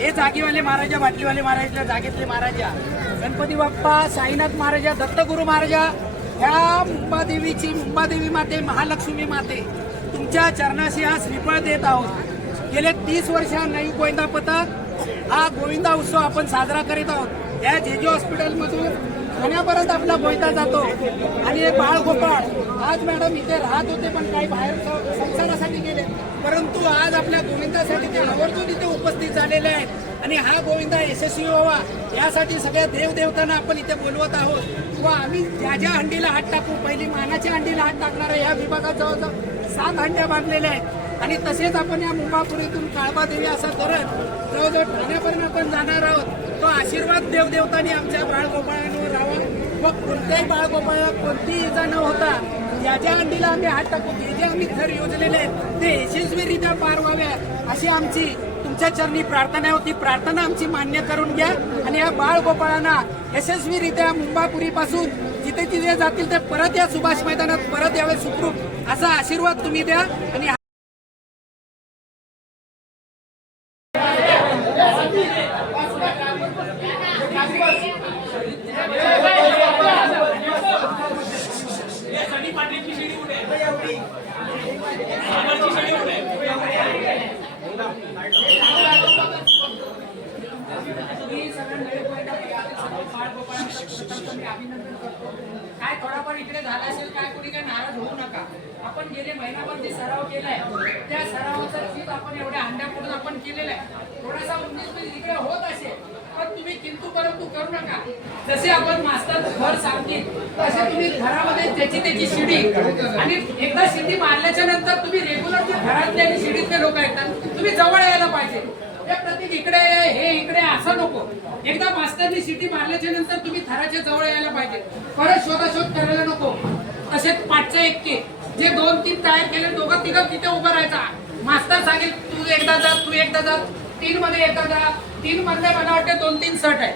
हे जागेवाले महाराजा बाटलीवाले महाराजा जागेतले महाराजा. गणपती बाप्पा साईनाथ महाराजा दत्तगुरु महाराजा ह्या मुंबादेवीची मुंबादेवी माते महालक्ष्मी माते तुमच्या चरणाशी हा श्रीफळ देत आहोत. गेले तीस वर्ष नवी गोविंदा पथक हा गोविंदा उत्सव आपण साजरा करीत आहोत. या जेजे हॉस्पिटलमधून ठाण्यापर्यंत आपला बोयता जातो. आणि हे बाळ गोपाळ आज मॅडम इथे राहत होते पण काही बाहेर संसारासाठी गेले. परंतु आज आपल्या गोविंदासाठी ते आवर्जून इथे उपस्थित झालेले आहेत. आणि हा गोविंदा यशस्वी व्हावा यासाठी सगळ्या देवदेवतांना आपण इथे बोलवत आहोत. व आम्ही ज्या ज्या हंडीला हात टाकू पहिली मानाच्या हंडीला हात टाकणाऱ्या या विभागात सात हंड्या बांधलेल्या आहेत. आणि तसेच आपण या मुंबापुरीतून काळबादेवी असं करत जवळजवळ ठाण्यापर्यंत आपण जाणार आहोत. तो आशीर्वाद देवदेवतांनी आमच्या बाळगोपाळांवर राहावा. व कोणत्याही बाळगोपाळाला कोणतीही इजा न होता याच्या ज्या अंडीला आम्ही हात टाकू हे जे आम्ही घर योजलेले आहेत ते यशस्वीरित्या पार व्हाव्या अशी आमची तुमच्या चरणी प्रार्थना होती प्रार्थना आमची मान्य करून घ्या. आणि या बाळगोपाळांना यशस्वीरित्या मुंबापुरीपासून जिथे तिथे जातील ते परत या सुभाष मैदानात परत यावे सुखरूप. असा आशीर्वाद तुम्ही द्या. आणि काय थोडाफार इकडे झाला असेल काय कोणी काय नाराज होऊ नका आपण गेले महिनाभर जे सराव केलाय त्या सरावाचा चीज आपण एवढ्या अंड्याकडून आपण केलेला आहे थोडासा उन्नीस बीस इकडे होत असेल पण तुम्ही किंतु परंतु करू नका जसे आपण मास्तर घर सांगतील तसे तुम्ही घरामध्ये त्याची त्याची शिडी. आणि एकदा शिडी मारल्याच्या नंतर तुम्ही रेग्युलर ते घरातले आणि शिडीतले लोक आहेत ना, तुम्ही जवळ यायला पाहिजे. हे प्रत्येक इकडे हे इकडे असं नको. एकदा मास्तरनी सिटी मारल्याच्या नंतर तुम्ही थराच्या जवळ यायला पाहिजे. परत शोधाशोध करायला नको. तसेच पाचच्या एक्के. जे दोन तीन तयार केले दोघं तिघं तिथे उभं राहायचा. मास्तर सांगेल तू एकदा जा तू एकदा जा. तीन मध्ये एकदा जा. तीन मधले मला वाटते दोन तीन सट आहे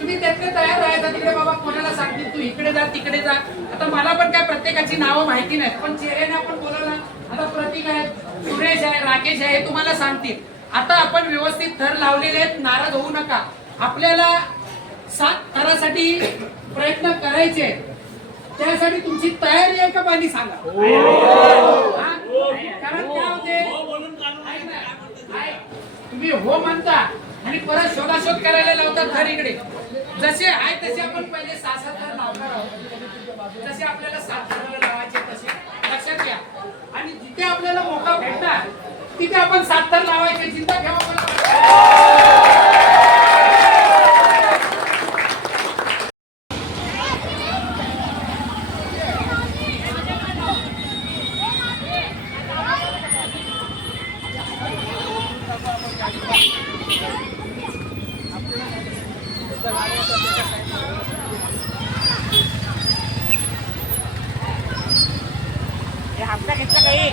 तुम्ही त्यातले तयार राहायचा तिकडे बाबा कोणाला सांगतील? तू इकडे जा तिकडे जा. आता मला पण काय प्रत्येकाची नावं माहिती नाहीत. पण चेहऱ्याने आपण बोलवलं. आता प्रतीक आहे सुरेश आहे राकेश आहे हे तुम्हाला सांगतील. आता आपण व्यवस्थित थर लावलेले आहेत. नाराज होऊ नका. आपल्याला सात थरासाठी प्रयत्न करायचे. त्यासाठी तुमची तयारी आहे का पाणी सांगा. हा? कारण काय होते? ऐक ना, ऐक. तुम्ही हो म्हणता. आणि परत शोधाशोध करायला लावतात थर इकडे. जसे आहे तसे आपण पहिले सात सात हजार लावणार आहोत जसे आपल्याला सात हजार लावायचे तसे. लक्षात घ्या. आणि जिथे आपल्याला मोका भेटणार तिथे आपण सात हजार लावायचे. चिंता ठेवा मला हे हप्ता घेतला काही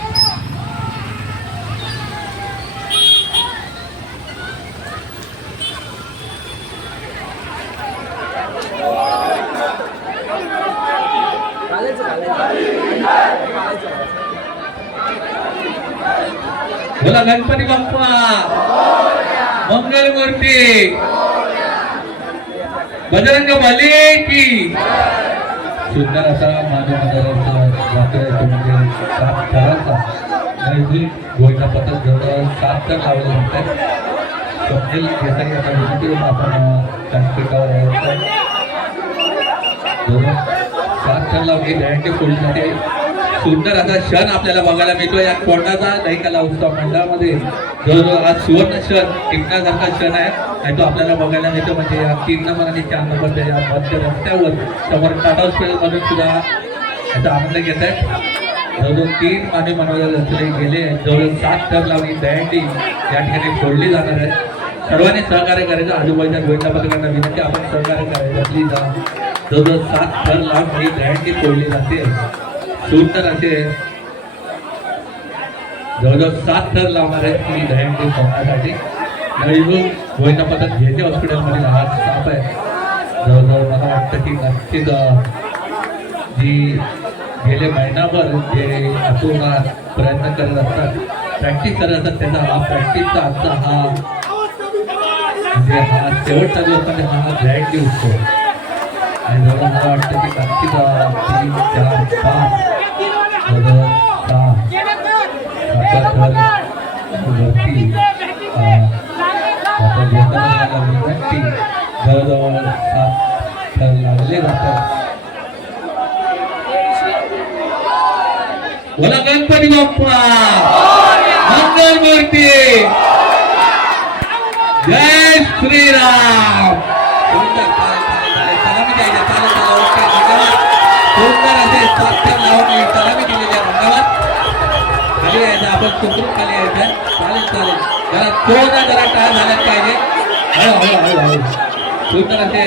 बोला गणपती बाप्पा। मंगल मूर्ती। बजरंग बली की। सुंदर असा माझ्या मनाचा वापर म्हणजे सात थरांचा आणि जी पथक जवळ सात तर लावले जातात स्वप्नील देसाई आता विनंती करून आपण व्यासपीठावर यायचं सात तर लावली दहंडी पोलिसांचे सुंदर असा क्षण आपल्याला बघायला मिळतो या कोंडाचा दहिकाला उत्सव मंडळामध्ये. जवळजवळ आज सुवर्ण क्षण टिकण्यासारखा क्षण आहे आणि तो आपल्याला बघायला मिळतो म्हणजे या तीन नंबर आणि चार नंबरच्या या मध्य रस्त्यावर समोर टाटा हॉस्पिटलमधून सुद्धा याचा आनंद घेत आहेत. जवळजवळ तीन माने मनोरंजन असले गेले जवळजवळ सात थर लावली. बँडी या ठिकाणी फोडली जाणार आहे. सर्वांनी सहकार्य करायचं. आजूबाजूच्या गोविंदा पथकांना विनंती आपण सहकार्य करायचं प्लीज जवळजवळ सात थर लावून ही बँडी फोडली जाते. तर असे. जवळजवळ सात थर लावणार आहेत मी दहंडी फोडण्यासाठी नळीहून गोविंदा पथक जे जे हॉस्पिटलमध्ये हा स्टाफ आहे जवळजवळ मला वाटतं की नक्कीच जी गेले महिनाभर जे अतून प्रयत्न करत असतात प्रॅक्टिस करत असतात त्याचा हा प्रॅक्टिसचा आजचा हा म्हणजे हा शेवटचा दिवस म्हणजे हा ग्रँड दिवस आणि जवळ मला वाटतं की नक्कीच तीन जवळजवळ सात थर लागले जातात बोला गणपती बाप्पा! मंगल मूर्ती! जय श्रीराम! स्वाक्षर लावून मी सलामी खाली यायचं आपण सुखरूप खाली यायचं चालेल चालेल. जरा थोडा जरा टाळ झाल्याच पाहिजे. हो, हो, हो, हळू हळू हळू हळू सुंदर ते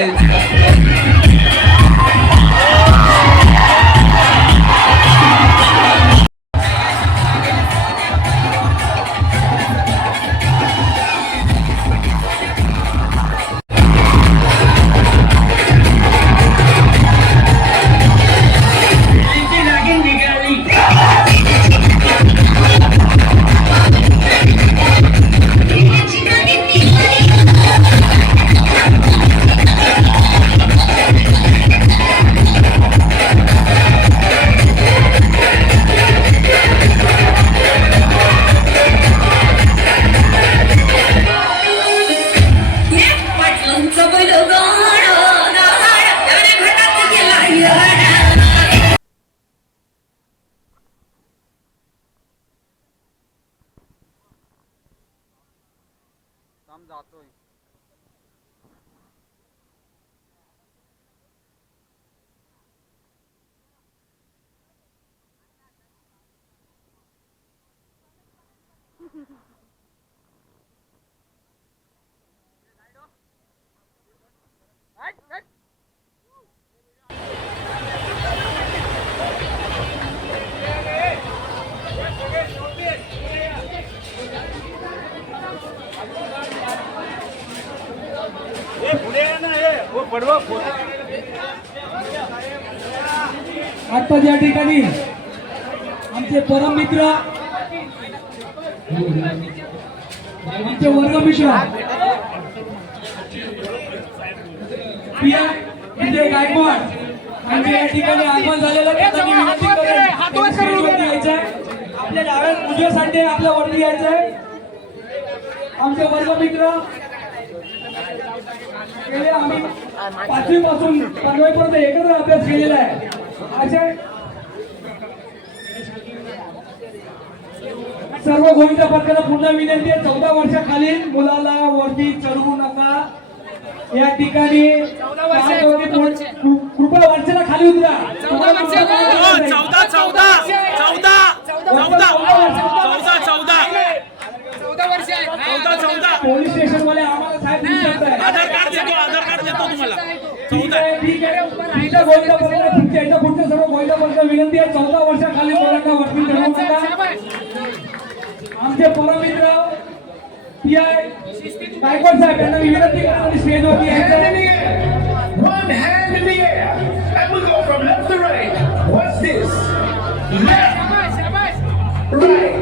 आत्ताच या ठिकाणी. आमचे परममित्र. आमचे वर्गमिश्र. म्हणजे गायकवाड. म्हणजे या ठिकाणी आगमन झालेलं आपल्या डाव्यात उजव्या सांडे आपल्या वरती यायचं आहे आमचे वर्ग मित्र आम्ही. पाचवी पासून पनवेपर्यंत एकत्र अभ्यास केलेला आहे. अजय सर्व गोविंद पथकाला पूर्ण विनंती आहे चौदा वर्षाखालील मुलाला वरती चढवू नका. या ठिकाणी कृपया वरच्याला खाली उतरा. चौदा चौदा चौदा चौदा चौदा चौदा चौदा पोलीस स्टेशन वाले आम्हाला साहेब आधार कार्ड देतो आधार कार्ड देतो तुम्हाला. ठीक चौदा आहे ठीक आहे. तुमच्या गोविंद पत्राला तुमच्या याच्या पुढच्या सर्व गोविंद विनंती आहे चौदा वर्षाखाली मुलांना वरती चढवू नका आमचे परमित्र पी आय गायकवाड साहेब यांना मी विनंती करतो स्टेजवरती One hand in the air, and we go from left to right. What's this? Left, right,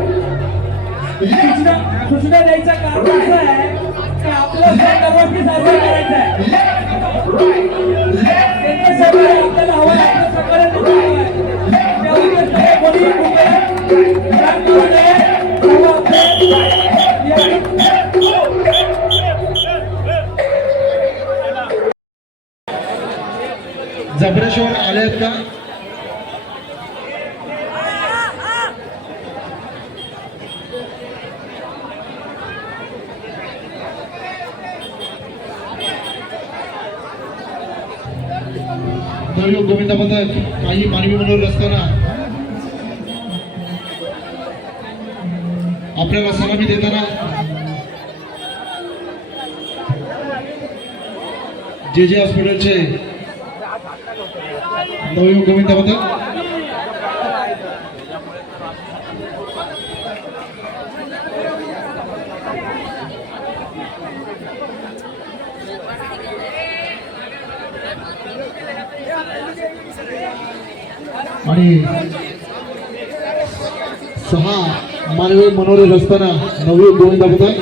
सूचना सूचना द्यायचं कारण असं आहे की आपलं सण दरवर्षी साजरा करायचा आहे. जबरेश्वर आले का? नवयुग गोविंद पथक काही मानवी मनोर असताना आपल्याला सलामी देताना जे जे हॉस्पिटलचे नवयुग गोविंद पथक आणि सहा मानवी मनोरथ असताना नववी गोविंदा पथक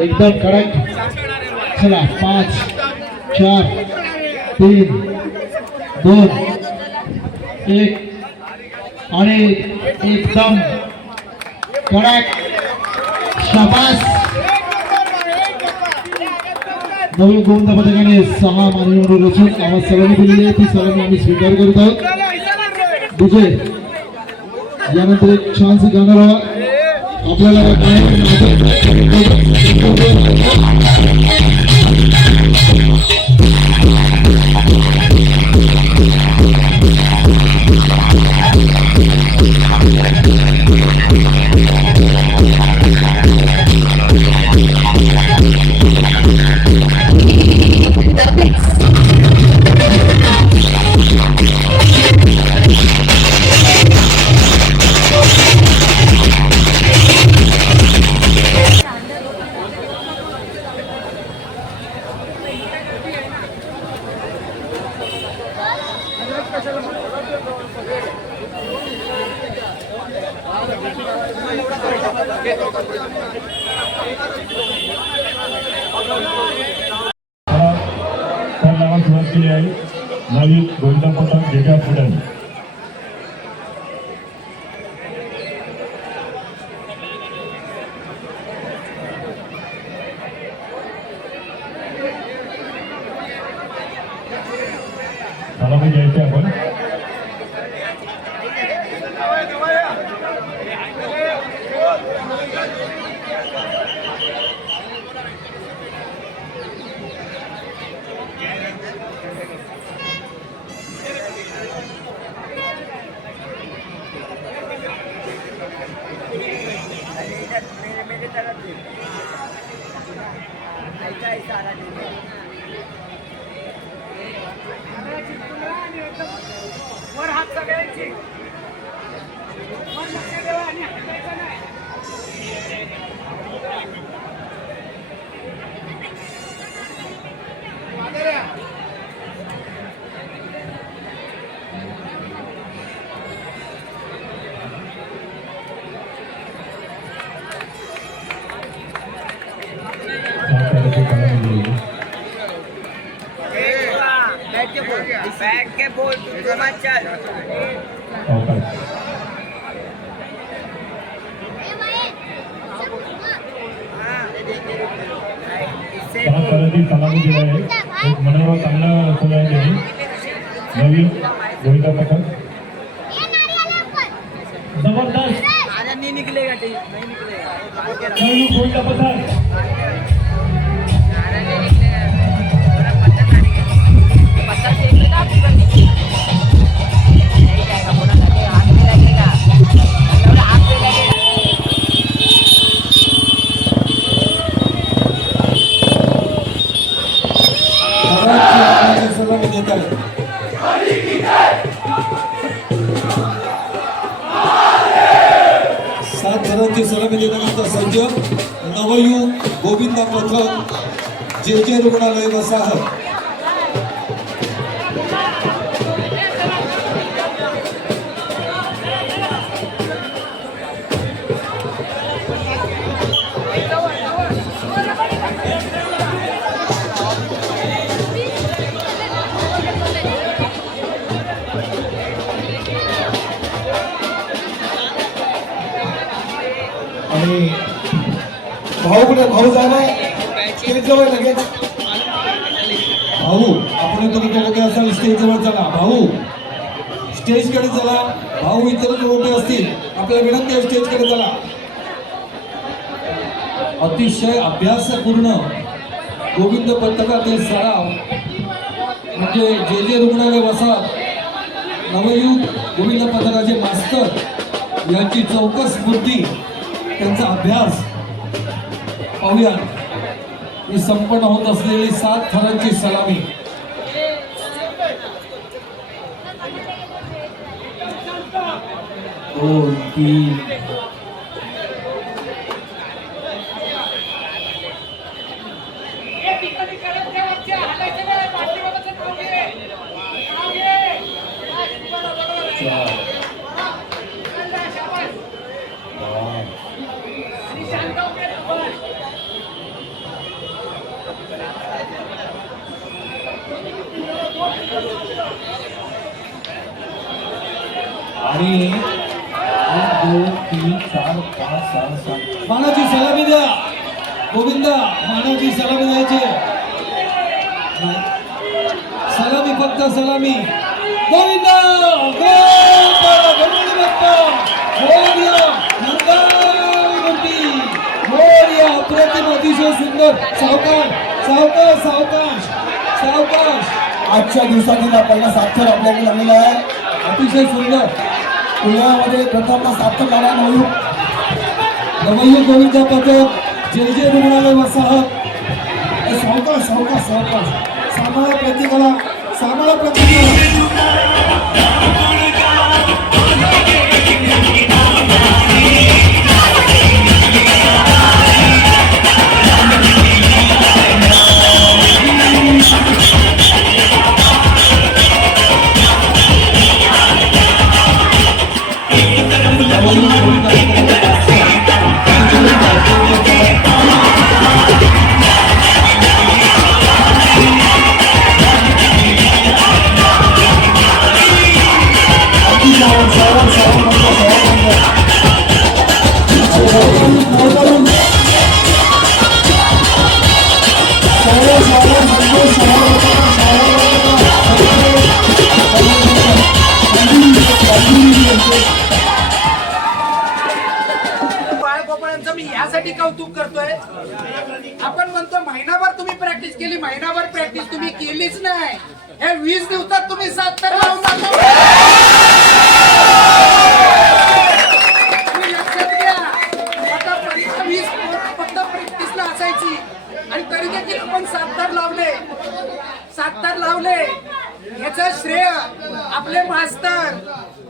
एकदम कडक. चला पाच चार तीन दोन एक. आणि एकदम कडक. शाबास. नवीन गोविंद पथकाने सहा मानवी म्हणून रचून आवाज सलामी दिलेली आहे ती सलामी आम्ही स्वीकार करत आहोत. विजय यानंतर एक छानस गाणं आपल्याला त्या नवीन गोविंदा पथक वेगळ्या पुढे सलामी घ्यायची आपण वर हात सगळ्यांची वर लक्ष ठेवा आणि हटायचं नाही सात तारखे सलामी दिलेली आहे. पाच तारखे सलामी दिला आहे एक मनोहर चांगला रचला आहे त्यांनी नवीन गोविंदा पथक जबरदस्त नवीन गोविंदा प्रमुख जे जे रुग्णालय वसाहत आणि भाऊ कुठे? भाऊ जाणार? स्टेज जवळ लगेच भाऊ आपण तुम्ही दोघे असाल स्टेज जवळ चला. भाऊ स्टेजकडे चला. भाऊ इतर मोठे असतील आपल्याला विनंती आहे स्टेजकडे चला. अतिशय अभ्यासपूर्ण गोविंद पथकातील सराव म्हणजे जे जे रुग्णालय वसाहत नवयुग गोविंद पथकाचे मास्तर यांची चौकस बुद्धी त्यांचा अभ्यास पाहूया. ही संपन्न होत असलेली सात थरांची सलामी. दोन तीन हे ठिकाणी करत ठेवायचे, हालायचे नाही, पाठीमागचं ठेवू नये. आणि एक दोन तीन चार पाच सहा सात मानाची सलामी द्या गोविंदा मानाची सलामी द्यायची सलामी फक्त सलामी. गोविंदा गोविंदा गणपती बाप्पा मोरया मंगलमूर्ती मोरया अप्रतिम अतिशय सुंदर. सावकाश सावकाश सावकाश सावकाश. आजच्या दिवसातील पहिला साक्षर आपल्याकडे झालेला आहे. अतिशय सुंदर. पुण्यामध्ये प्रथमता साक्षर झाला नऊ नवय्य गोविंदा पथक जय जय रुग्णालय वसाहत. सावकाश सावकाश सावकाश सांभाळा प्रत्येकाला सांभाळा प्रत्येकाला केली महिनाभर प्रॅक्टिस तुम्ही केलीच नाही. हे वीस दिवसात तुम्ही सात तर लावून तुम्ही लक्षात घ्या. आता परीक्षा वीस फक्त प्रॅक्टिसला असायची. आणि तरी देखील आपण सात तर लावले. सात तर लावले. याचं श्रेय आपले मास्तर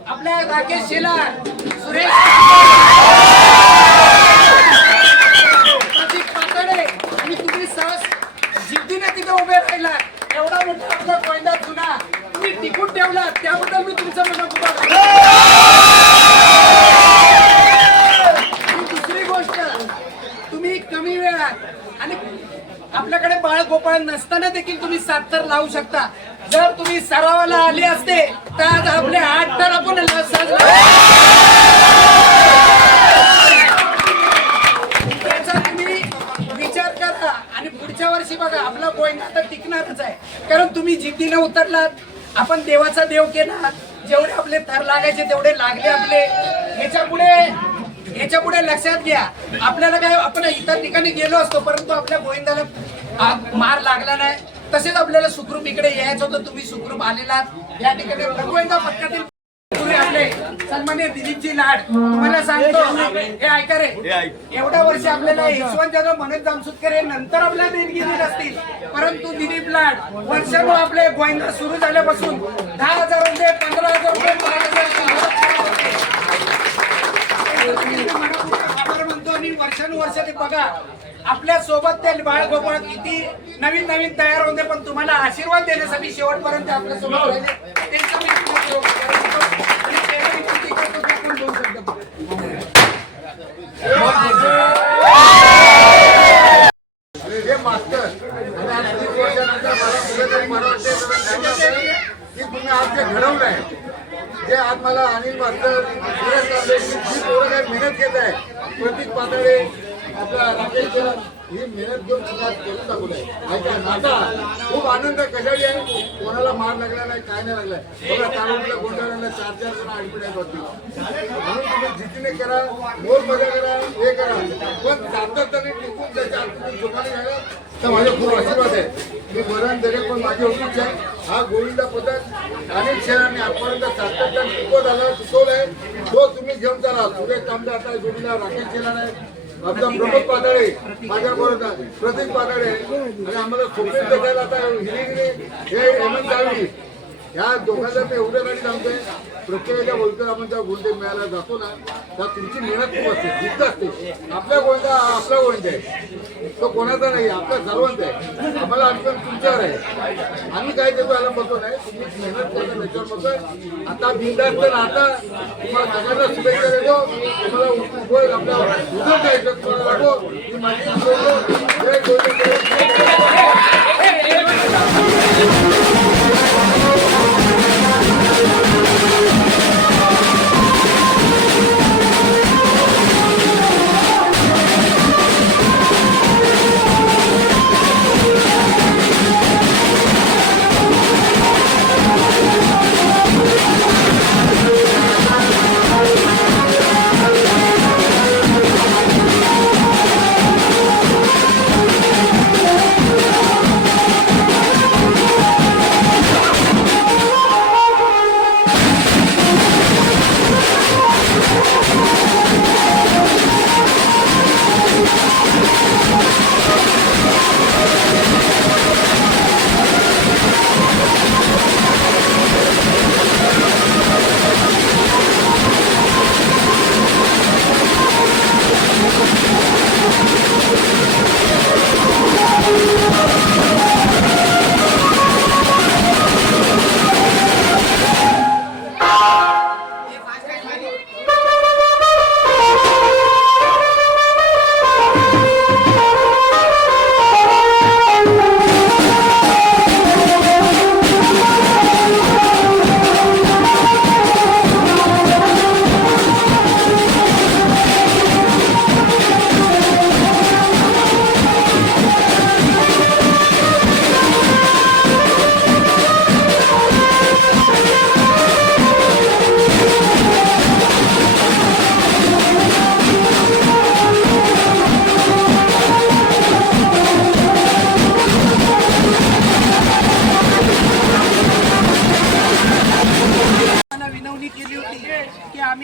आपल्या राकेश शेलार सुरेश प्रदीप पातळे आणि तुम्ही सहज जिद्दीने तिथे उभे राहिला एवढा पहिला जुना. तुम्ही टिकून ठेवला त्याबद्दल मी तुमचं म्हणून दुसरी गोष्ट तुम्ही कमी वेळात आणि आपल्याकडे बाळ गोपाळ नसताना देखील तुम्ही सात तर लावू शकता. जर तुम्ही सरावाला आले असते तर आज आपले आठ तर आपण सहज पुढच्या बघा आपला गोविंद आता टिकणारच आहे. कारण तुम्ही जिद्दीने उतरलात आपण देवाचा देव केला जेवढे आपले थर लागायचे तेवढे लागले आपले. ह्याच्या पुढे पुढे लक्षात घ्या. आपल्याला काय आपण इतर ठिकाणी गेलो असतो परंतु आपल्या गोविंदाला मार लागला नाही. तसेच आपल्याला सुखरूप इकडे यायचं होतं तुम्ही सुखरूप आलेलात. या ठिकाणी गोविंदा पथकातील आपले सन्मान्य दिलीपजी लाड तुम्हाला सांगतो हे ऐका रे. एवढ्या वर्ष आपल्याला यशवंत जाधव मनोज जामसुतकर हे नंतर आपल्याला देणगी देत असतील परंतु दिलीप लाड वर्षानुवर्ष आपले गोविंदा सुरू झाल्यापासून दहा हजार रुपये पंधरा हजार रुपये आभार म्हणतो आणि वर्षानुवर्ष ते बघा आपल्यासोबत ते बाळ गोपाळ किती नवीन नवीन तयार होते पण तुम्हाला आशीर्वाद देण्यासाठी शेवटपर्यंत आपल्यासोबत राहिले त्यांचं मी खूप करतो. आणि तेव्हा मी किती करतो ते आपण दोन शब्द बोलू. हे मास्टर आणि आज तीस वर्षानंतर मला कुठेतरी मला वाटते की तुम्ही आज जे घडवलंय जे आज मला अनिल मास्टर सुरेश जी पोरं मेहनत घेत आहे प्रतीक पातळे आपला राकेश ही मेहनत घेऊन तुम्ही आज करून दाखवलंय. ऐका नाता खूप आनंद कशाही आहे? कोणाला मार लागला नाही काय नाही लागलाय बघा तालुक्याला गुंडाळ्याला चार चार जण ऍडमिट आहेत होती म्हणून तुम्ही जितीने करा मोल मजा करा हे करा. पण जातात सातत्याने टिकून त्याच्या आत तुम्ही जोमाने घ्यायला तर माझे खूप आशीर्वाद आहे. मी वरण जगेल पण माझी होतीच आहे. हा गोविंदा पदक अनेक शहरांनी आजपर्यंत सातत्याने टिकवत आला टिकवलाय तो तुम्ही घेऊन चला. सुरेश कामदार आता गोविंदा राकेश शेलार आहे आमचा प्रमोद पातळे माझ्या बरोबर प्रतीक पातळे. आणि आम्हाला सुप्रीम जगायला आता हिरिगिरी हे हेमंत जावी ह्या दोघांना मी एवढं नाही सांगतोय. प्रत्येकाच्या बोलकर आपण जेव्हा गोंडे मिळायला जातो ना तेव्हा तुमची मेहनत खूप असते जिद्द असते. आपल्या गोंडा आपला गोंड आहे. तो कोणाचा नाही आपला सर्वांचा आहे. आम्हाला अडचण तुमच्यावर आहे. आम्ही काय देतो याला बसतो नाही तुम्ही मेहनत करता त्याच्यावर बघतोय आता बिंदास्त आता तुम्हाला सगळ्यांना शुभेच्छा देतो. तुम्हाला उपयोग आपल्या उदर द्यायचं तुम्हाला लागतो ही माझी इच्छा आहे. जय गोविंद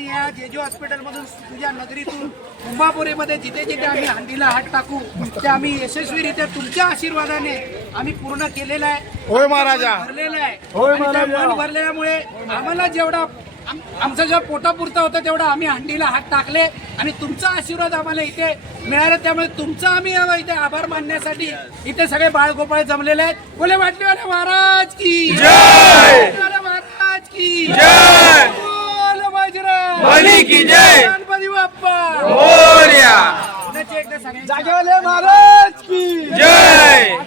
जेजू हॉस्पिटलमधून तुझ्या नगरीतून कुंभापुरीमध्ये जिथे जिथे आम्ही हंडीला हात टाकू ते आम्ही यशस्वीरित्या तुमच्या आशीर्वादाने आम्ही पूर्ण केलेलं आहे. होय महाराजा. भरलेलं आहे. आणि त्या मन भरलेल्यामुळे आम्हाला जेवढा आम- आमचं जेव्हा पोटापुरतं होतं तेवढं आम्ही हंडीला हात टाकले आणि तुमचा आशीर्वाद आम्हाला इथे मिळाला. त्यामुळे तुमचा आम्ही इथे आभार मानण्यासाठी इथे सगळे बाळगोपाळ जमलेले आहेत. बोले वाटलेवाले महाराज की. महाराज की. बोल बाजीराव. की जय. गणपती बाप्पा मोरया. पुण्याचे एकदा सगळे जय